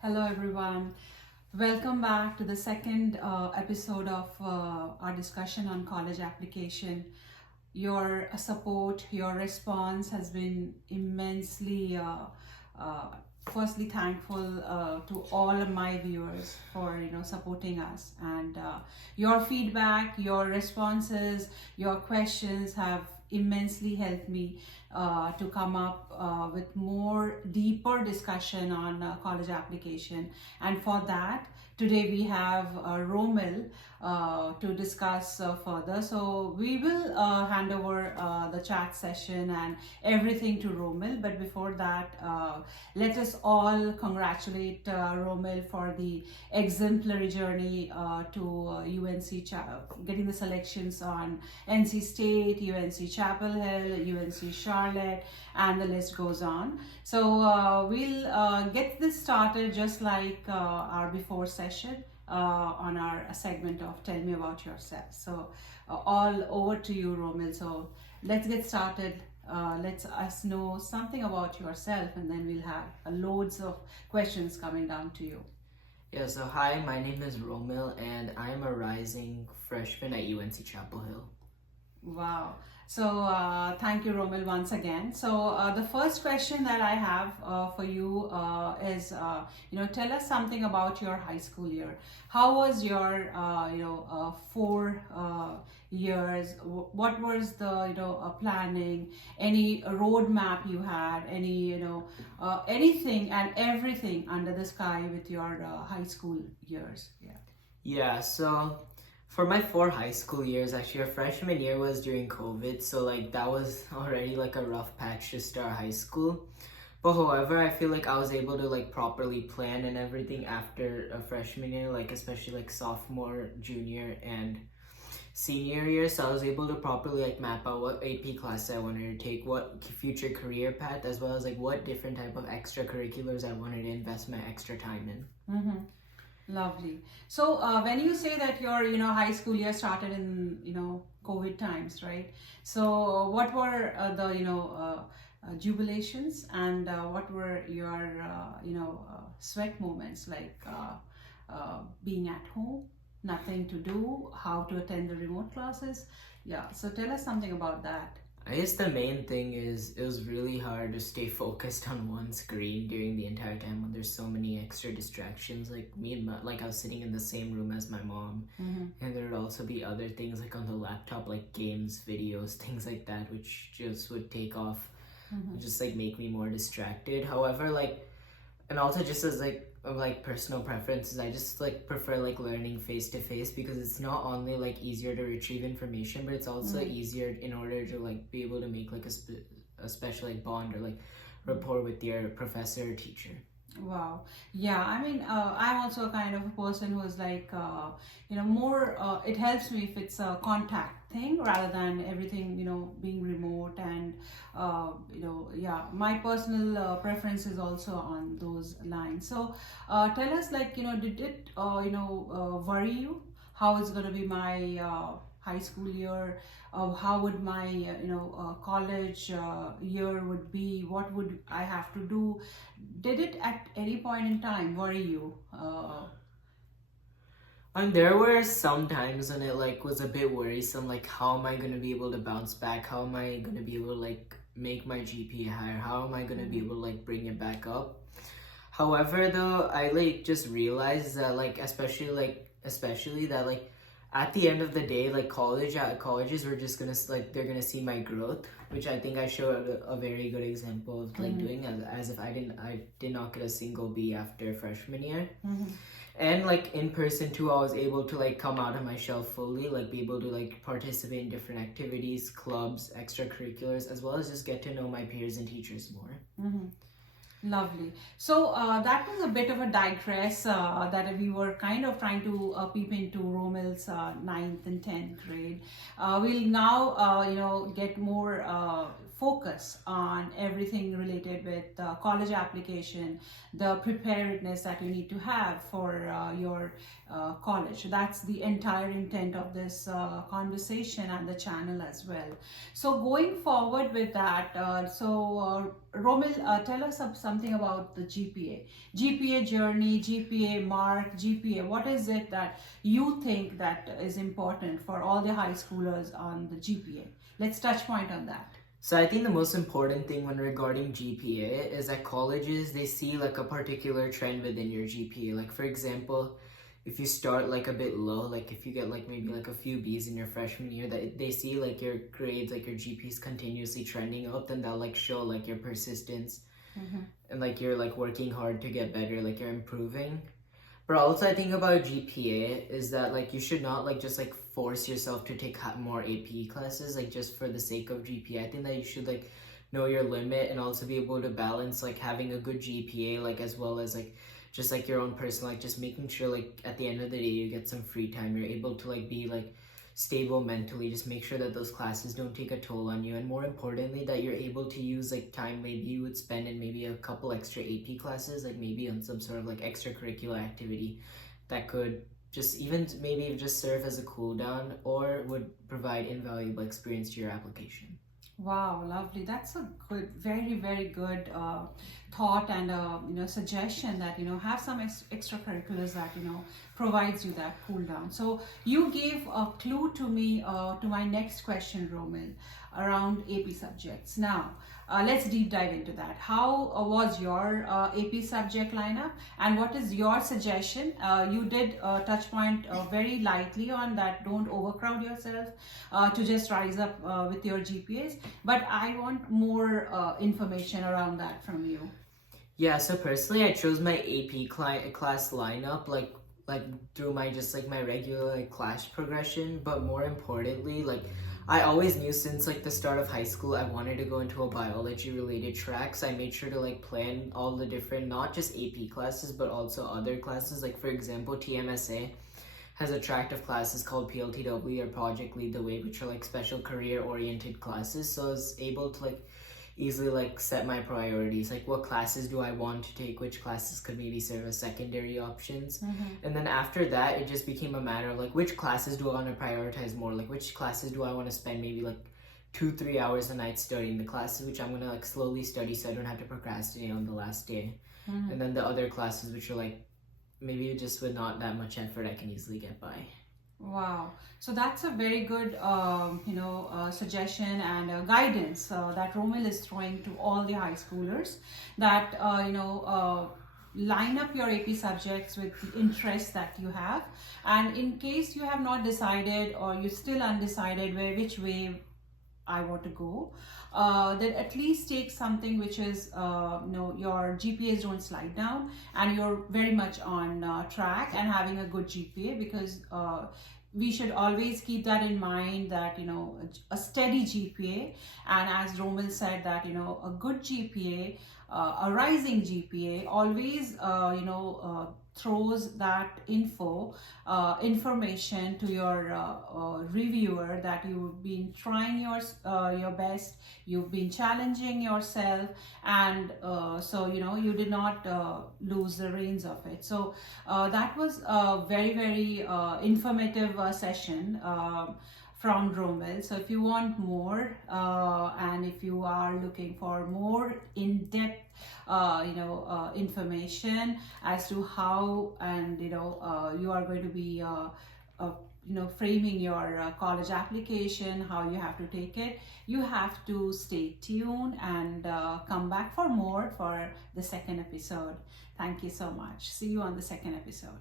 Hello everyone. Welcome back to the second episode of our discussion on college application. Your support, your response has been immensely uh, firstly thankful to all of my viewers for supporting us, and your feedback, your responses, your questions have immensely helped me to come up with more deeper discussion on college application. And for that, today we have Romil to discuss further. So we will hand over the chat session and everything to Romil. But before that, let us all congratulate Romil for the exemplary journey to getting the selections on NC State, UNC Chapel Hill, UNC Charlotte, and the list goes on. So we'll get this started just like our before session on our segment of Tell Me About Yourself. So all over to you, Romil. So let's get started. Let us know something about yourself, and then we'll have loads of questions coming down to you. Yeah, so hi, my name is Romil, and I am a rising freshman at UNC Chapel Hill. Wow. So thank you, Romil, once again. So the first question that I have for you is, tell us something about your high school year. How was your, 4 years? What was the, planning? Any roadmap you had? Any, anything and everything under the sky with your high school years? Yeah, so for my 4 high school years, actually, our freshman year was during COVID, so that was already a rough patch to start high school. But however, I feel I was able to properly plan and everything after a freshman year, especially sophomore, junior, and senior year. So I was able to properly map out what AP class I wanted to take, what future career path, as well as what different type of extracurriculars I wanted to invest my extra time in. Mm-hmm. Lovely. So when you say that your high school year started in COVID times, right? So what were the jubilations, and what were your sweat moments, being at home, nothing to do, how to attend the remote classes? Yeah. So tell us something about that. I guess the main thing is it was really hard to stay focused on one screen during the entire time when there's so many extra distractions. I was sitting in the same room as my mom, and there would also be other things on the laptop, like games, videos, things like that, which just would take off, and just make me more distracted. However, and also just as personal preferences, I just prefer learning face to face, because it's not only easier to retrieve information, but it's also easier in order to be able to make a special bond or rapport with your professor or teacher. Wow. Yeah, I mean, I'm also a kind of a person who is more, it helps me if it's a contact thing rather than everything, being remote. And, yeah, my personal preference is also on those lines. So tell us, did it, worry you? How is going to be my high school year? How would my college year would be? What would I have to do? Did it at any point in time worry you? And there were some times when it was a bit worrisome, how am I going to be able to bounce back? How am I going to be able to make my GPA higher? How am I going to be able to bring it back up? However, though, I just realized that especially that at the end of the day, colleges were just gonna they're gonna see my growth, which I think I showed a very good example of doing, as if I did not get a single B after freshman year. And in person too, I was able to come out of my shell fully, be able to participate in different activities, clubs, extracurriculars, as well as just get to know my peers and teachers more. Lovely. So that was a bit of a digress that we were kind of trying to peep into Romil's 9th and 10th grade. We'll now, get more focus on everything related with college application, the preparedness that you need to have for your college. So that's the entire intent of this conversation and the channel as well. So going forward with that, Romil, tell us something about the GPA journey, GPA mark, GPA. What is it that you think that is important for all the high schoolers on the GPA? Let's touch point on that. So I think the most important thing when regarding GPA is that colleges, they see like a particular trend within your GPA. Like for example, if you start like a bit low, like if you get like maybe like a few B's in your freshman year, that they see like your grades, like your GPA is continuously trending up, then that'll like show like your persistence and like you're like working hard to get better, like you're improving. But also I think about GPA is that like you should not like just like force yourself to take more AP classes like just for the sake of GPA. I think that you should like know your limit and also be able to balance like having a good GPA like as well as like just like your own personal, like just making sure like at the end of the day you get some free time, you're able to like be like stable mentally, just make sure that those classes don't take a toll on you, and more importantly that you're able to use like time maybe you would spend in maybe a couple extra AP classes, like maybe on some sort of like extracurricular activity that could just even maybe just serve as a cool down or would provide invaluable experience to your application. Wow, lovely. That's a good, very, very good thought and suggestion that have some extracurriculars that provides you that cool down. So you gave a clue to me to my next question, Romil, around AP subjects. Now, let's deep dive into that. How was your AP subject lineup, and what is your suggestion? You did touch point very lightly on that. Don't overcrowd yourself to just rise up with your GPAs. But I want more information around that from you. Yeah, so personally, I chose my AP class lineup like through my just like my regular like class progression, but more importantly, like I always knew since like the start of high school I wanted to go into a biology related track, so I made sure to like plan all the different not just AP classes but also other classes. Like for example, TMSA has a tract of classes called PLTW or Project Lead the Way, which are like special career oriented classes. So I was able to like easily like set my priorities, like what classes do I want to take, which classes could maybe serve as secondary options. And then after that it just became a matter of like which classes do I want to prioritize more, like which classes do I want to spend maybe like 2-3 hours a night studying, the classes which I'm gonna like slowly study so I don't have to procrastinate on the last day. And then the other classes which are like maybe just with not that much effort I can easily get by. Wow, so that's a very good suggestion and guidance that Romil is throwing to all the high schoolers, that line up your AP subjects with the interest that you have, and in case you have not decided or you're still undecided which way I want to go, then at least take something which is your GPAs don't slide down and you're very much on track and having a good GPA, because we should always keep that in mind, that a steady GPA, and as Romil said that a good GPA, a rising GPA always throws that information to your reviewer that you've been trying your best, you've been challenging yourself, and so you did not lose the reins of it. So that was a very, very informative session from Romil. So if you want more and if you are looking for more in-depth information as to how and you are going to be framing your college application, how you have to take it, you have to stay tuned and come back for more for the second episode. Thank you so much. See you on the second episode.